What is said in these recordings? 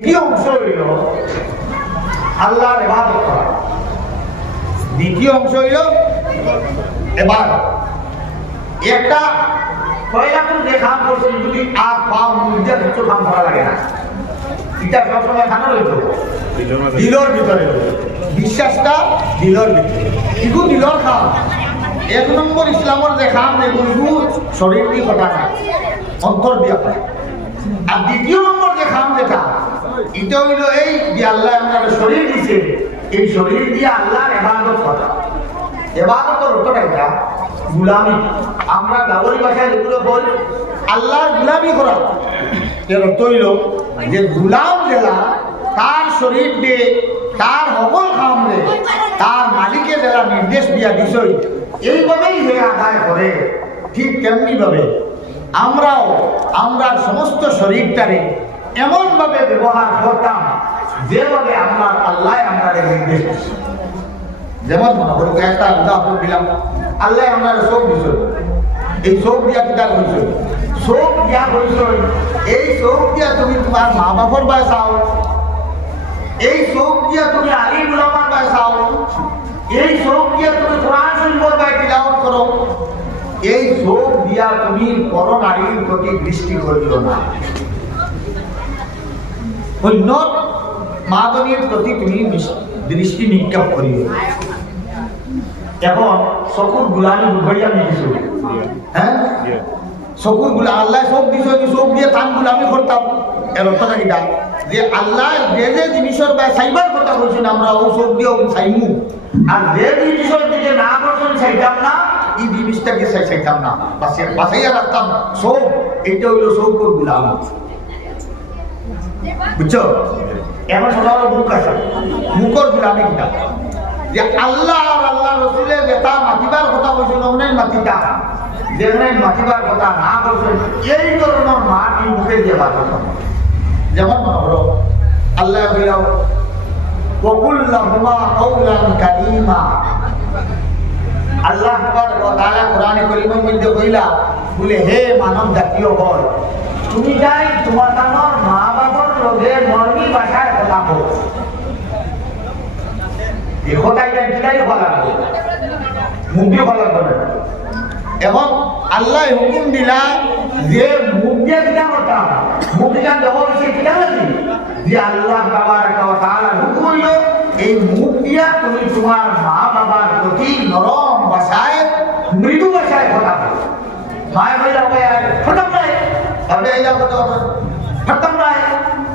দ্বিতীয় অংশ হইল আল্লাহর এবাদত করা। দ্বিতীয় অংশ হইল এবার একটা পয়লা কোন কাম করছেন যদি আর পাও মুজা কিছু কাম করা লাগে না। এটা সবসময় খানো রইত দিলর ভিতরে বিশ্বাসটা দিলর ভিতরে। ইগু দিলর খাম। এক নম্বর ইসলামর খাম এগুলো শরীর দিয়ে কথা না অন্তর দিয়া আর দ্বিতীয় নম্বর যে খাম যেটা এটা হইল এই যে আল্লাহ আমাদের শরীর দিছে, এই শরীর দিয়ে আল্লাহর এবাদত করা। এবাদতের অর্থটা এটা, গুলামি। আমরা ব্যবহারিক ভাষায় যেগুলো বল, আল্লাহর গুলামি করা। এর অর্থ হইল যে গুলাম জেলা তার শরীর দিয়ে, তার সকল কামরে তার মালিকে যারা নির্দেশ দিয়া দিছই এইভাবেই যে আদায় করে। ঠিক তেমনি ভাবে আমরাও আমরা সমস্ত শরীরটারে এমনভাবে ব্যবহার করতাম যেভাবে আমার আল্লাহ আমরা নির্দেশ যেমন মনে করো একটা উদাহরণ দিলাম। আল্লাহ আমরা সব দিছ। এই চোখ দিয়া কিতা করছ চোখ দিয়া করছ এই চোখ দিয়া তুমি তোমার মা বাপর বাই চাও। এই চোখ দিয়া তুমি আলী গুলামার বাই চাও। এই চোখ দিয়া তুমি কোরআন শরীফর বাই তিলাওয়াত করো। এই চোখ দিয়া তুমি পর নারীর প্রতি দৃষ্টি করিল না। অন্য মাদনীর প্রতি তুমি দৃষ্টি নিক্ষেপ করিও এখন চকুর গুলামি বুঝাই আমি হ্যাঁ চকুরগুলা আল্লাহ চোখ দিছো চোখ দিয়ে তান গুলামি করতাম এর অর্থটা কিটা যে আল্লাহ যে যে জিনিসের বা চাইবার কথা বলছেন আমরা ও চোখ দিয়ে চাইমু। আর যে জিনিসের দিকে না করছেন চাইতাম না এই জিনিসটাকে চাই চাইতাম না। বাসে বাসাইয়া রাখতাম চোখ এটা হইল চৌকর গুলাম। বুঝছো এখন শোনা হলো মুখ আছে মুখর গুলামি কিটা যে আল্লাহ আর আল্লাহ রসুলে যেটা মাতিবার কথা বলছিল অনেক মাতিটা যেখানে মাতিবার কথা না বলছেন এই ধরনের মাটি মুখে দিয়ে বাধা যেমন মনে করো আল্লাহ বললাম وَكُلَّهُمَا قَوْلًا كَرِيمًا আল্লাহ তাআলা কোরআনে কারীমের মধ্যে কইলা বলে হে মানব জাতীয় বল তুমি যাই তোমার তানোর মা বাবার লগে ভাষায় কথা বলা এবং আল্লাহ হুকুম দিলা যে আল্লাহ বাবার তাআলা হুকুম হইল, এই মুখ দিয়া তুমি তোমার মা বাবার প্রতি নরম ভাষায়, মৃদু ভাষায় কথা বলো। মায় হইলা খতম নাই নাই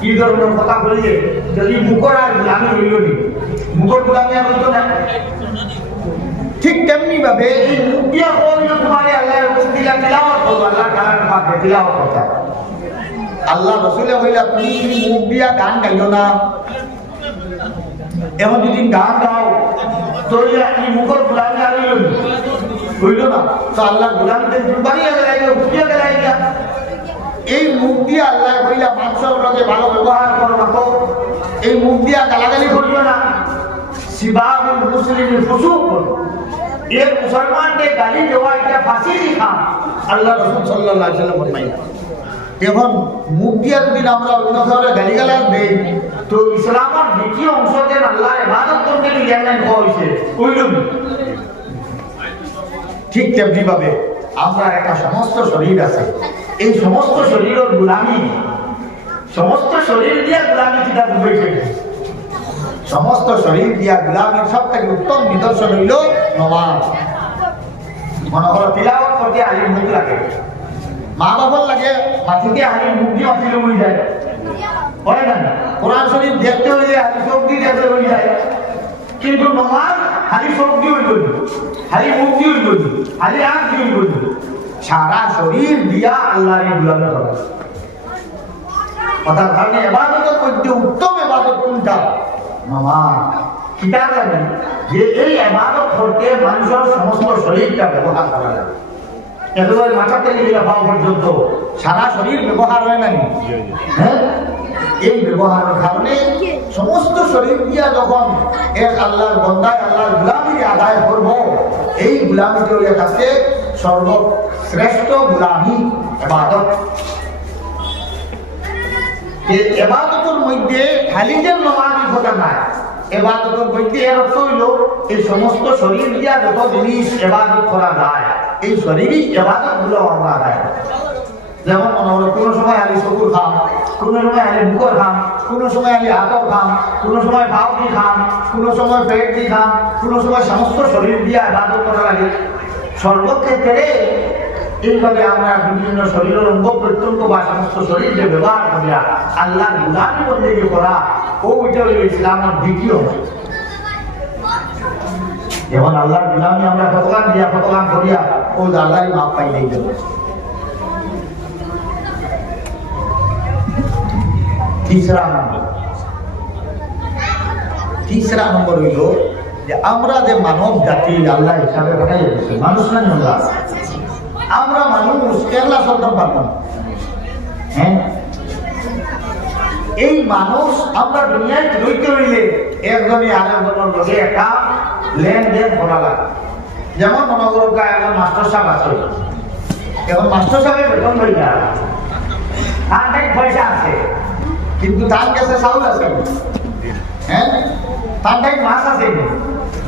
কি ধরনের কথা বলিয়ে যদি মুখর আর হইল নি মুখর গুলামি আর হইতো না? ঠিক তেমনি ভাবে এই মুখ দিয়া হইল তোমার আল্লাহ হুকুম দিলা তিলাওয়াত করো আল্লাহ তাআলার পাকে তিলাওয়াত করতে। আল্লাহ রসুলে হইলা, তুমি মুখ দিয়া গান গাইও না এমন যদি গান গাও, তো এই মুখর গুলামি আর হইল নি হইল না? তো আল্লাহ গুলামিতে বাড়িয়ে গেলাই ফুটিয়ে গেলাই গিয়া এই মুখ দিয়ে আল্লাহ কইলা মানুষের ভালো ব্যবহার করো না তো। এই মুখ দিয়া গালাগালি করিও না। সিবাবুল মুসলিমের ফুসুক। মুসলমানকে গালি দেওয়া, এটা আল্লাহ এখন আমরা গালিগালাজ দেই তো ইসলামের দ্বিতীয় অংশ যে আল্লাহ হয়েছে। ঠিক তেমনি ভাবে আমরা একটা সমস্ত শরীর আছে। এই সমস্ত শরীরের গুলামি, সমস্ত শরীর দিয়া গুলামি কিতা বুঝাইছে সমস্ত শরীর দিয়া গুলামির সব থেকে উত্তম নিদর্শন হইল নমাজ। মনে করো তিলাওয়াত করতে আলির মুখ লাগে। মা বাবার লাগে মাথিতে আলির মুখ দিয়ে মাথিল হয়ে যায়। হয় না, কোরআন শরীফ দেখতে যায় আলি চোখ দিয়ে দেখতে হয়ে যায়। কিন্তু নমাজ খালি চোখ দিয়ে হইল খালি মুখ দিয়ে হইল খালি আঁখ দিয়ে হইল সারা শরীর দিয়া আল্লাহর গুলামি করা অর্থাৎ আপনি এবাদতের মধ্যে উত্তম কোনটা? যে এই করতে সমস্ত শরীরটা পর্যন্ত সারা শরীর হয় হ্যাঁ? এই কারণে সমস্ত শরীর দিয়া যখন এক আল্লাহর বন্দায়, আল্লাহর গুলামিকে আদায় করব, এই গুলামিটি হয়ে কাছে সর্বশ্রেষ্ঠ গুলামি এবাদত। যে এবাদতের মধ্যে খালি যে নমাজি কথা নাই। এবাদতের মধ্যে এর অর্থ হইল, এই সমস্ত শরীর দিয়া যত জিনিস এবাদত করা যায়, এই শরীরই এবাদতগুলো আমরা দেয় যেমন মনে হলো কোনো সময় আমি চকুর খাম কোনো সময় আমি মুখর খাম কোনো সময় আমি হাতর খাম কোনো সময় পাও দি খাম কোনো সময় পেট দি খাম কোনো সময় সমস্ত শরীর দিয়ে আবাদত করা লাগে সর্বত্রে ফেলে এইভাবে আমরা বিভিন্ন শরীরের অঙ্গ প্রত্যঙ্গ বা সমস্ত শরীরে ব্যবহার করিয়া আল্লাহ গুলামি বন্দেগি করা ওইটা হইল ইসলামের দ্বিতীয় যেমন আল্লাহর গুলামি আমরা ফতলাম দিয়া ফতলাম করিয়া, ও দাদাই মাপ পাই দিয়ে দেব তিসরা নম্বর। তিসরা নম্বর হইল যে আমরা যে মানব জাতি, আল্লাহ হিসাবে পাঠাই মানুষ না আমরা আমরা মানুষ, কেরলা সন্তান পারতাম হ্যাঁ? এই মানুষ আমরা দুনিয়ায় রইতে হইলে একজনই আরেকজনের লগে একটা লেনদেন করা লাগে। যেমন মনে করো একজন মাস্টার সাহেব আছে। এখন মাস্টার সাহেবের বেতন লইয়া তার অনেক পয়সা আছে, কিন্তু তার কাছে চাউল আছে। হ্যাঁ? তার মাছ আছে।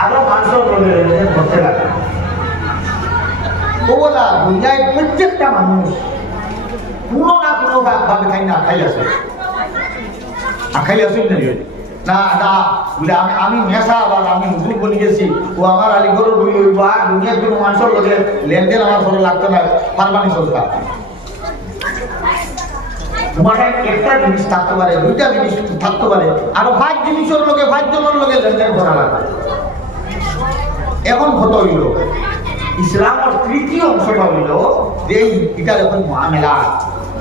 আর আরও পাঁচশো ধরতে লাগে ও বলা দুনিয়ায় প্রত্যেকটা মানুষ কোনো না কোনো ভাবে খাই না খাই আছে আর খাই আসুন না না, বলে আমি আমি মেশা বা আমি হুজুর বনি গেছি। ও আমার আলিগড় বলি ওই বা দুনিয়ার কোনো মানুষের লগে লেনদেন আমার ভালো লাগতো না, ফারমানি তোমার একটা জিনিস থাকতে পারে, দুইটা জিনিস থাকতে পারে। আর পাঁচ জিনিসের লগে পাঁচ জনের লগে লেনদেন করা লাগে এখন কত হইল। ইসলামের তৃতীয় অংশটা হইল যে এটা যখন মামেলা,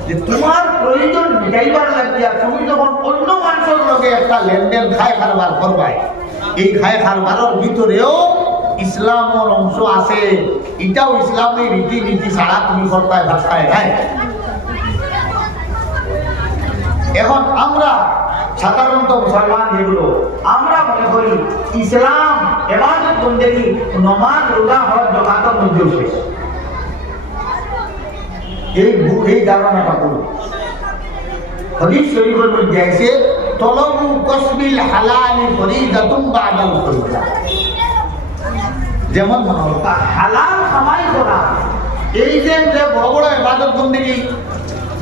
যে তোমার প্রয়োজন মিটাইবার লাগিয়া তুমি যখন অন্য মানুষের লগে একটা লেনদেন খায় কারবার করবাই, এই খায় কারবারের ভিতরেও ইসলামের অংশ আছে। এটাও ইসলামের রীতিনীতি ছাড়া তুমি করতায় ভাষায় এখন আমরা সাধারণত মুসলমান যেগুলো আমরা মনে করি ইসলাম, এবাদত বন্দেগি নমাজ, রোজা, হজ, জকাতের মধ্যেও শেষ। এই এই ধারণাটা ভুল। হদিস শরীফের মধ্যে আছে, তলবু কসবিল হালালি ফরিদাতুম বাদাল ফরিদা। যেমন মনে হালাল কামাই করা। এই যে বড় বড় ইবাদত বন্দেগি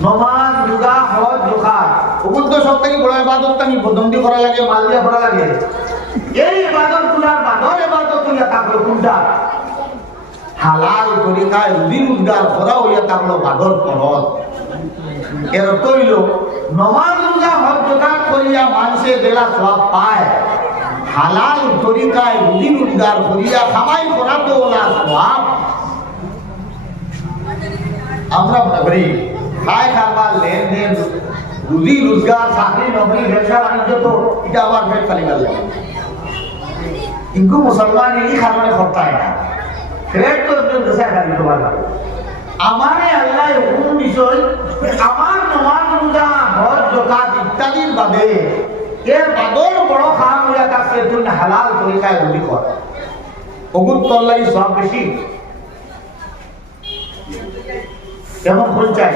নমাজ, রোজা, হজ, জকাত ওগুলো তো সব বড় ইবাদত আমি বদন্দি করা লাগে মাল দিয়া করা লাগে। এই ইবাদতগুলার বাদর ইবাদত হইয়া থাকল কোনটা? হালাল তরিকায় রুজি রোজগার করা হইয়া থাকল বাদর ফরজ এর হইল, নমাজ রোজা হজ জকাত করিয়া মানুষে বেলা সব পায়। হালাল তরিকায় রুজি রোজগার করিয়া খামাই করা তো ওলা সব আমরা করি খায় খাবার লেনদেন রুজি, রোজগার, চাকরি, নকরি, ব্যবসা, বাণিজ্য, তো এটা আমার পেট খালি গেল কিন্তু মুসলমান এই কারণে করতায় না। পেট তো একজন দেশে খালি তোমার আমারে আল্লাহ হুকুম বিষয় আমার নমাজ রোজা হজ জকাত ইত্যাদির বাদে এর বাদর বড় খাম হইয়া কাছে তুমি হালাল তরিকায় রুজি কর অগুত তল্লাই সব বেশি ফোন চাই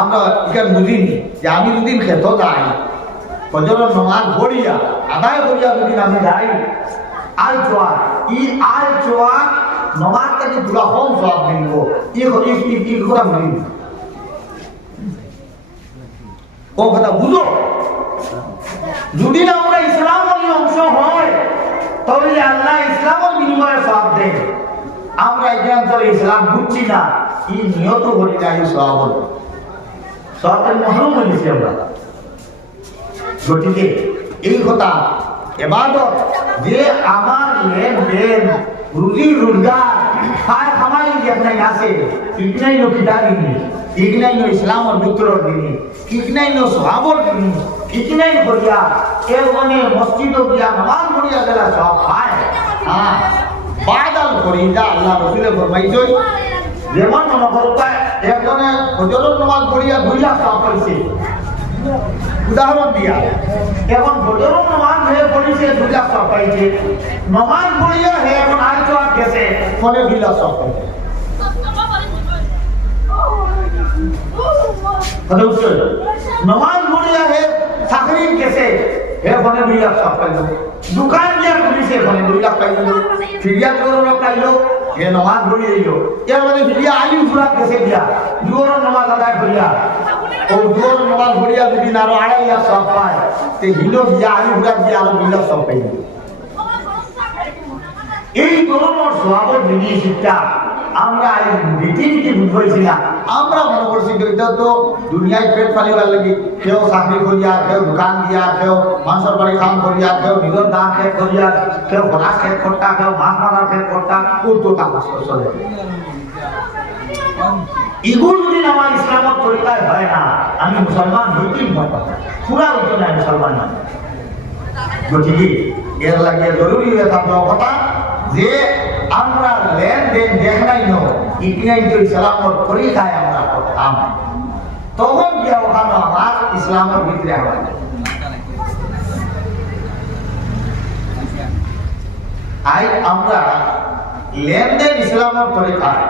আমরা এখানে বুঝিনি যে আমি যদি খেত যাই। ফজরের নমাজ পড়িয়া আদায় করিয়া যদি আমি যাই। চোয়া ই আল চোয়া নমাজ সব ই ই করে মিলিব ও কথা বুঝো? যদি না আমরা ইসলামের অংশ হয়, তবে আল্লাহ ইসলামের বিনিময়ে সব দেয়। আমরা এখান থেকে ইসলাম বুঝছি না, ই নিয়ত করি না এই সব সবের মহরুম হয়েছি আমরা। গতিকে এই কথা, এবাদত যে আমার লেনদেন রুজি, রোজগার, খায় খামাই যেখানে আছে ইগনাই নো কিতাবিনি ইগনাই নো ইসলামর মিত্রর দিনী ইগনাই নো সহাবর দিনী ইতিনাই করিয়া এর মানে মসজিদ গিয়া নামাজ পড়িয়া গেলা, সব পায়। হ্যাঁ বাদাল করি যা আল্লাহ রসুলে ফরমাইছে, যেমন মনে করতা একজনে ফজরের নামাজ পড়িয়া দুই লাখ সব পাইছে উদাহরণ দিয়া। এখন ফজরের নামাজ হয়ে পড়িছে দুই লাখ সব পাইছে নামাজ পড়িয়া হে এখন আর সব গেছে, ফলে দুই লাখ সব পাইছে নমাজ পড়িয়া হে চাকরি গেছে হে ফলে দুই লাখ সব পাইল দোকান দিয়া খুলিছে, ফলে দুই লাখ পাইল ফিরিয়া জোর পাইল হে নমাজ পড়ি দিল। এর মানে ফিরিয়া আলি ফুরা গেছে দিয়া, দুয়ার নমাজ আদায় করিয়া, ও দুয়ার নমাজ পড়িয়া যদি আরও আড়াই লাখ সব পায়, তে হিলো দিয়া, আলি ফুরা দিয়া আরও দুই সব পাই এই ধরনের স্বভাবের জিনিসটা আমরা এই রীতিনীতি বুঝাইছিলাম এটা তো দুনিয়ায় পেট ফালিবার লাগি। কেউ চাকরি করিয়া কেউ দোকান দিয়া কেউ মানুষের বাড়ি কাম করিয়া কেউ নিজের দাম খেত করিয়া কেউ ঘোড়া খেত করতা কেউ মাছ মারার খেত করতা তো কাম চলে এগুলো যদি আমার ইসলামত তরিকায় হয় না, আমি মুসলমান হইতেই ভয় পুরা হইতো না মুসলমান মানে গতিকে এর লাগে জরুরি হয়ে থাকল কথা যে আমরা লেনদেন দেখনাই ন ইতিহাস ইসলামর তরিকায় আমরা করতাম তখন গিয়া ওখানে আমার ইসলামের ভিতরে হয় আই আমরা লেনদেন ইসলামের তরিকায়